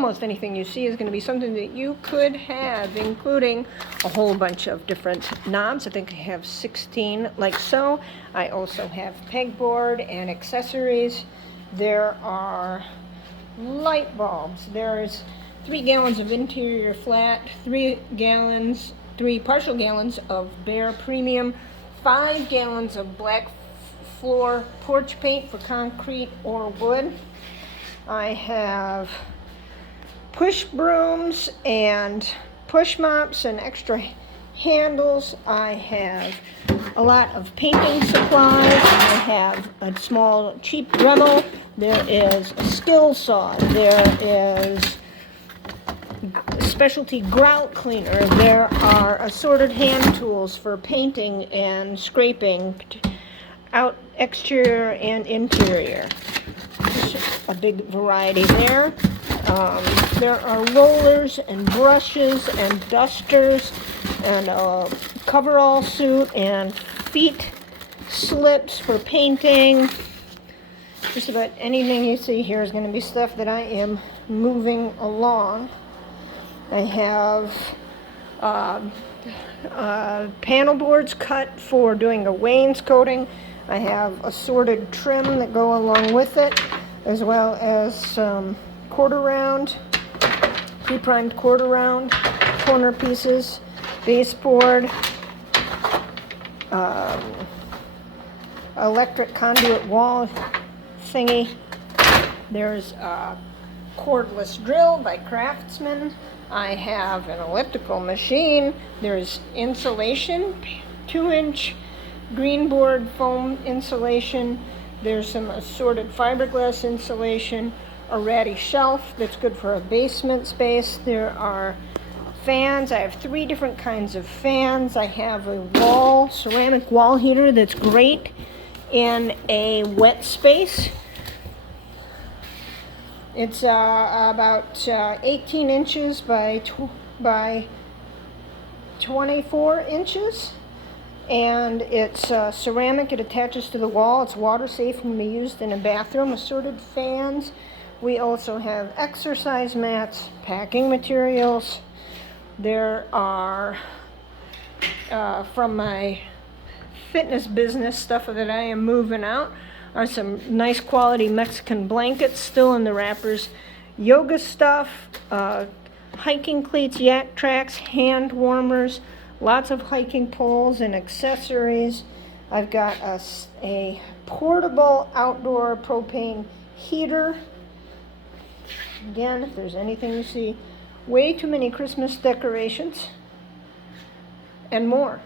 Almost anything you see is going to be something that you could have, including a whole bunch of different knobs. I think I have 16 like so. I also have pegboard and accessories. There are light bulbs. There's 3 gallons of interior flat, 3 partial gallons of bare premium, 5 gallons of black floor porch paint for concrete or wood. I have push brooms and push mops and extra handles. I have a lot of painting supplies. I have a small cheap Dremel. There is a skill saw. There is specialty grout cleaner. There are assorted hand tools for painting and scraping, out exterior and interior. A big variety there. There are rollers and brushes and dusters and a coverall suit and feet slips for painting. Just about anything you see here is going to be stuff that I am moving along. I have panel boards cut for doing a wainscoting. I have assorted trim that go along with it, as well as some quarter round, pre-primed quarter round corner pieces, baseboard, electric conduit wall thingy. There's a cordless drill by Craftsman. I have an elliptical machine. There's insulation, 2-inch greenboard foam insulation. There's some assorted fiberglass insulation, a ratty shelf that's good for a basement space. There are fans. I have 3 different kinds of fans. I have a ceramic wall heater that's great in a wet space. It's about 18 inches by 24 inches. And it's ceramic. It attaches to the wall. It's water safe and can be used in a bathroom. Assorted fans. We also have exercise mats, packing materials. There are, from my fitness business stuff that I am moving out, are some nice quality Mexican blankets still in the wrappers. Yoga stuff, hiking cleats, yak tracks, hand warmers, lots of hiking poles and accessories. I've got a portable outdoor propane heater. Again, if there's anything you see, way too many Christmas decorations and more.